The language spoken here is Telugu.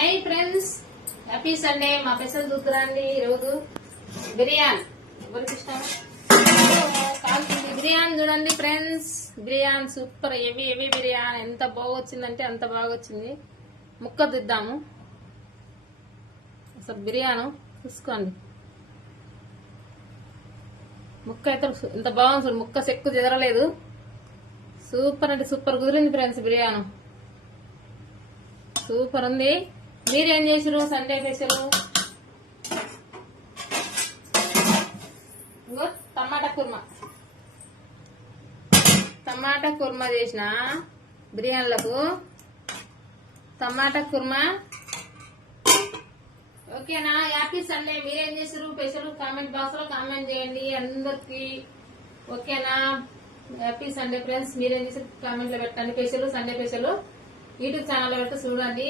Hi friends, happy Sunday. మా పెసలు చూద్దురండి. ఈరోజు బిర్యానీ ఎవరికి ఇష్టం కాల్చింది బిర్యానీ చూడండి friends. Biryani super, heavy biryani. ఎంత బాగా వచ్చిందంటే అంత బాగా వచ్చింది. ముక్క దిద్దాము అసలు. బిర్యానీ చూసుకోండి. ముక్క అయితే ఎంత బాగుంది చూడు. ముక్క సెక్కు చెదరలేదు. సూపర్ అంటే సూపర్ కుదిరింది ఫ్రెండ్స్. బిర్యానీ సూపర్ ఉంది. మీరేం చేసారు సండే స్పెషల్? ఇంకో టమాటా కుర్మా చేసిన బిర్యానీలకు. టమాటా కుర్మా ఓకేనా? Happy Sunday. మీరేం చేసారు స్పెషల్? కామెంట్ బాక్స్ లో కామెంట్ చేయండి అందరికి. ఓకేనా? Happy Sunday friends. మీరేం చేసారు కామెంట్ లో పెట్టండి. Special Sunday special YouTube channel లో పెడితే చూడండి.